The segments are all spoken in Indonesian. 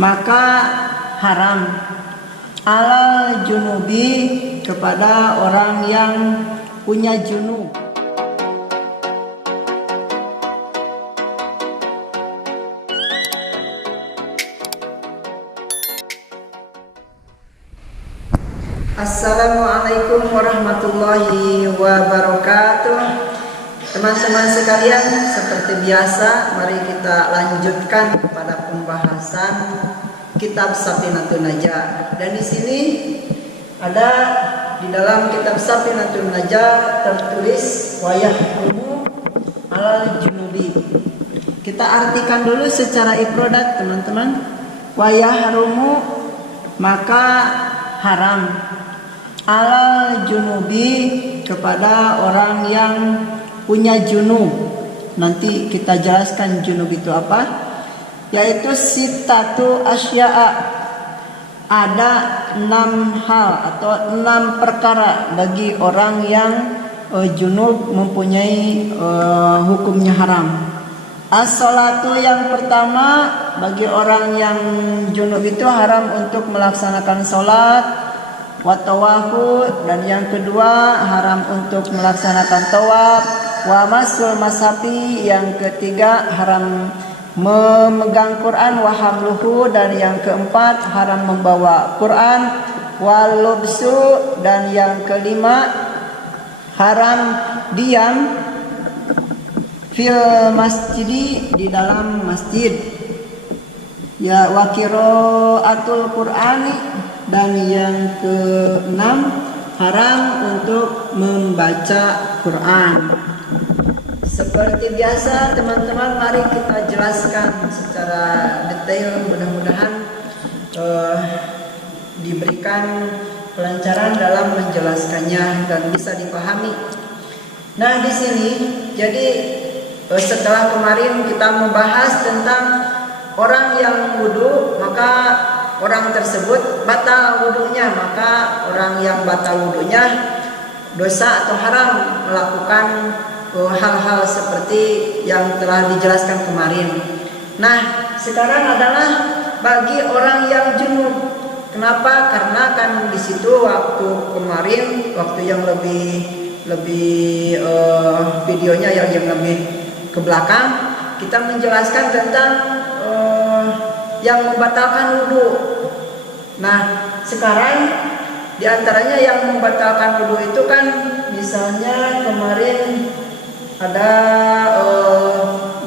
maka haram alal junubi kepada orang yang punya junub. Assalamualaikum warahmatullahi wabarakatuh. Teman-teman sekalian, seperti biasa mari kita lanjutkan kepada pembahasan kitab Safinatun Najah. Dan di sini ada di dalam kitab Safinatun Najah tertulis wayahrumu alal junubi. Kita artikan dulu secara ifradat, teman-teman. Wayahrumu maka haram alal junubi kepada orang yang punya junub. Nanti kita jelaskan junub itu apa, yaitu sitatu asya'a, ada 6 hal atau 6 perkara bagi orang yang junub mempunyai hukumnya haram. As-salatu, yang pertama bagi orang yang junub itu haram untuk melaksanakan salat. Wa tawafu, dan yang kedua haram untuk melaksanakan tawaf. Wa masul masafi, yang ketiga haram memegang Quran. Wa hamluhu, dan yang keempat haram membawa Quran. Wa lubsu, dan yang kelima haram diam fil masjidi, di dalam masjid. Ya, wa qiraatul Qur'ani, dan yang keenam haram untuk membaca Quran. Seperti biasa teman-teman, mari kita jelaskan secara detail. Mudah-mudahan diberikan kelancaran dalam menjelaskannya dan bisa dipahami. Nah, di sini jadi setelah kemarin kita membahas tentang orang yang wudu, maka orang tersebut batal wudunya, maka orang yang batal wudunya dosa atau haram melakukan hal-hal seperti yang telah dijelaskan kemarin. Nah, sekarang adalah bagi orang yang junub. Kenapa? Karena kan di situ waktu kemarin, waktu yang lebih videonya yang lebih ke belakang, kita menjelaskan tentang yang membatalkan wudu. Nah, sekarang diantaranya yang membatalkan wudu itu kan, misalnya kemarin ada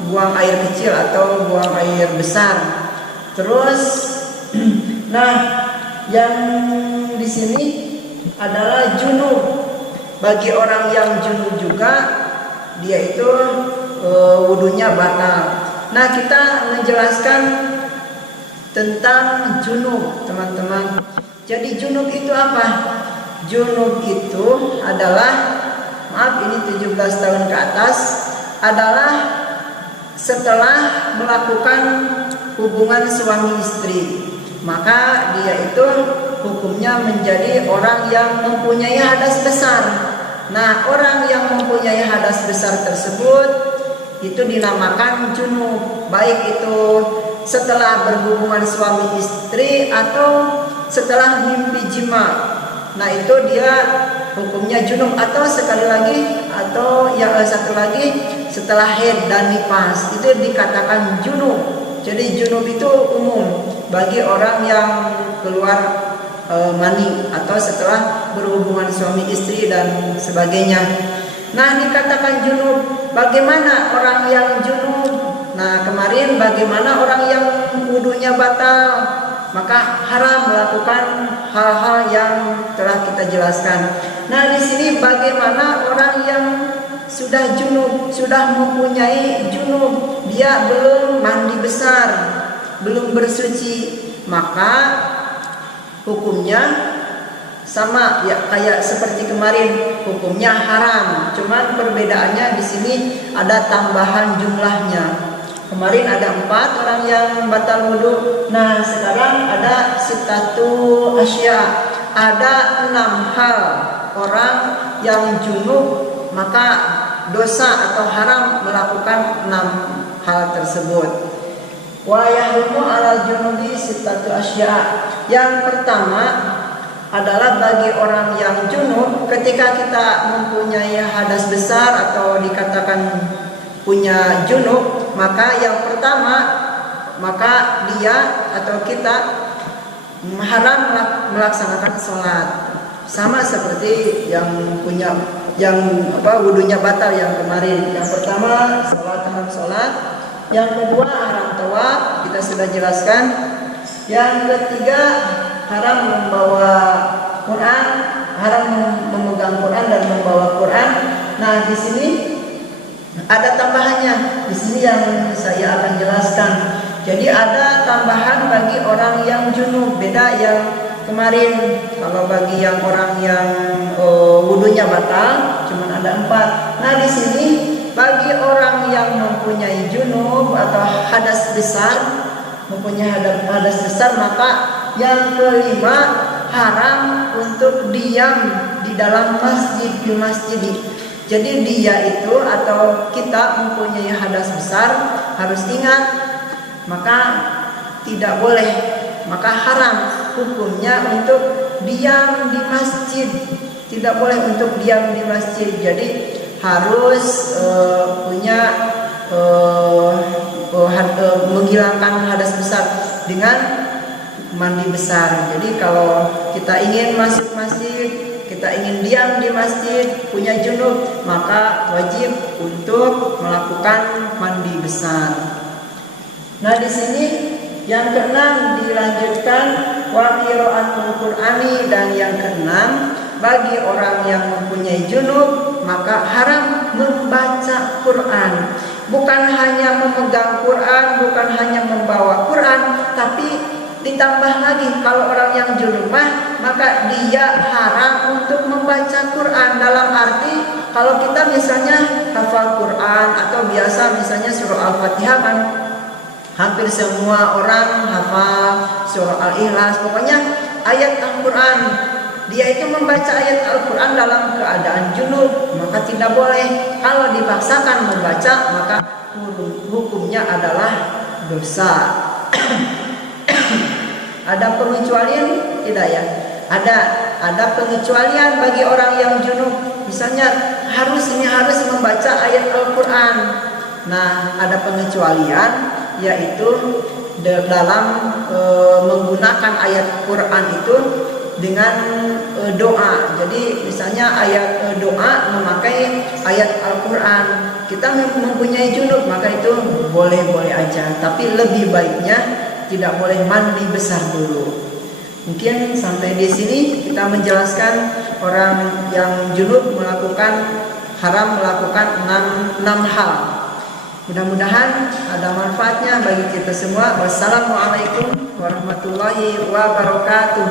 buang air kecil atau buang air besar. Terus, nah, yang di sini adalah junub. Bagi orang yang junub juga, dia itu wudunya batal. Nah, kita menjelaskan tentang junub, teman-teman. Jadi junub itu apa? Junub itu adalah, maaf ini 17 tahun ke atas, adalah setelah melakukan hubungan suami istri, maka dia itu hukumnya menjadi orang yang mempunyai hadas besar. Nah, orang yang mempunyai hadas besar tersebut itu dinamakan junub, baik itu setelah berhubungan suami istri atau setelah mimpi jima. Nah, itu dia hukumnya junub. Atau sekali lagi, atau yang satu lagi, setelah haid dan nifas, itu dikatakan junub. Jadi junub itu umum bagi orang yang keluar mani atau setelah berhubungan suami istri dan sebagainya. Nah, dikatakan junub. Bagaimana orang yang junub? Nah, kemarin bagaimana orang yang wudunya batal, maka haram melakukan hal-hal yang telah kita jelaskan. Nah, di sini bagaimana orang yang sudah junub, sudah mempunyai junub, dia belum mandi besar, belum bersuci, maka hukumnya sama ya kayak seperti kemarin, hukumnya haram. Cuman perbedaannya di sini ada tambahan jumlahnya. Kemarin ada 4 orang yang batal wudu. Nah, sekarang ada sitatu asya, ada 6 hal orang yang junub maka dosa atau haram melakukan 6 hal tersebut. Wa yahrumu 'alal junubi sittatu asya. Yang pertama adalah bagi orang yang junub, ketika kita mempunyai hadas besar atau dikatakan punya junub, maka yang pertama maka dia atau kita haram melaksanakan sholat, sama seperti yang punya wudunya batal yang kemarin. Yang pertama haram sholat, yang kedua haram tawaf, kita sudah jelaskan. Yang ketiga haram membawa Quran, haram memegang Quran dan membawa Quran. Nah, di sini ada tambahannya. Di sini yang saya akan jelaskan. Jadi ada tambahan bagi orang yang junub, beda yang kemarin. Kalau bagi yang orang yang wudunya batal, cuma ada 4. Nah, di sini bagi orang yang mempunyai junub atau hadas besar, maka yang kelima haram untuk diam di dalam masjid. Jadi dia itu atau kita mempunyai hadas besar, harus ingat, maka tidak boleh, maka haram hukumnya untuk diam di masjid. Tidak boleh untuk diam di masjid. Jadi harus menghilangkan hadas besar dengan mandi besar. Jadi kalau kita ingin masuk masjid, kita ingin diam di masjid, punya junub, maka wajib untuk melakukan mandi besar. Nah, di sini yang keenam dilanjutkan wa qiraatul Qur'ani, dan yang keenam bagi orang yang mempunyai junub maka haram membaca Quran. Bukan hanya memegang Quran, bukan hanya membawa Quran, tapi ditambah lagi kalau orang yang junub maka dia haram untuk membaca Quran. Dalam arti kalau kita misalnya hafal Quran atau biasa misalnya surah Al-Fatihah kan hampir semua orang hafal, surah Al-Ikhlas, pokoknya ayat Al-Quran. Dia itu membaca ayat Al-Quran dalam keadaan junub, maka tidak boleh. Kalau dipaksakan membaca, maka hukumnya adalah dosa. Ada pengecualian tidak ya? Ada pengecualian bagi orang yang junub. Misalnya harus membaca ayat Al-Quran. Nah, ada pengecualian, yaitu dalam menggunakan ayat Quran itu dengan doa. Jadi misalnya ayat doa memakai ayat Al-Quran, kita mempunyai junub, maka itu boleh-boleh aja. Tapi lebih baiknya tidak boleh mandi besar dulu. Mungkin sampai di sini kita menjelaskan orang yang junub haram melakukan 6 hal. Mudah-mudahan ada manfaatnya bagi kita semua. Wassalamualaikum warahmatullahi wabarakatuh.